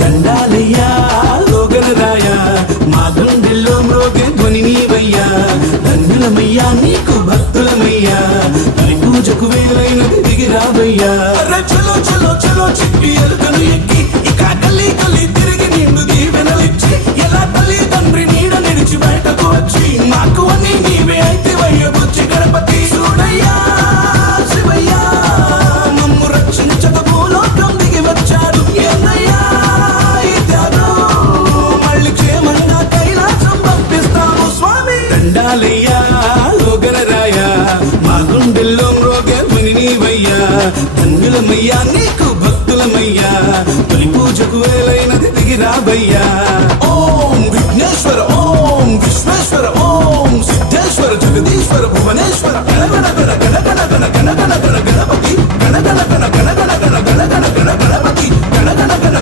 దండాలయ్యా లోగలరాయా మా గుండెల్లో మ్రోగే ధ్వని నీవయ్యా ధన్యులమయ్యా నీకు భక్తులమయ్యా తొలి పూజకు వేలైనది దిగిరావయ్యా చలో చలో చలో చిట్టి ఎలుకను ఎక్కి ఇక గల్లీ గల్లీ తిరిగి నిండు దీవెనలిచ్చి ఎలా తల్లి తండ్రి నీడ నిడిచి బయటకు వచ్చి మాకు అన్ని నీవే అయితే వయ్య బుచ్చి గణపతి చూడయ్యా శివయ్యా మమ్ము రక్షించక భూలోకం దిగి వచ్చాడు ఏందయ్యా ఈ త్యాగం మళ్ళీ క్షేమంగా కైలాసం పంపిస్తాము స్వామి దండాలయ్యా లోగలరాయా మా గుండెల్లో మ్రోగే విని నీవయ్యా ధన్యులమయ్యా నీకు భక్తులమయ్యా తొలి పూజకు వేలైనది దిగిరాబయ్యా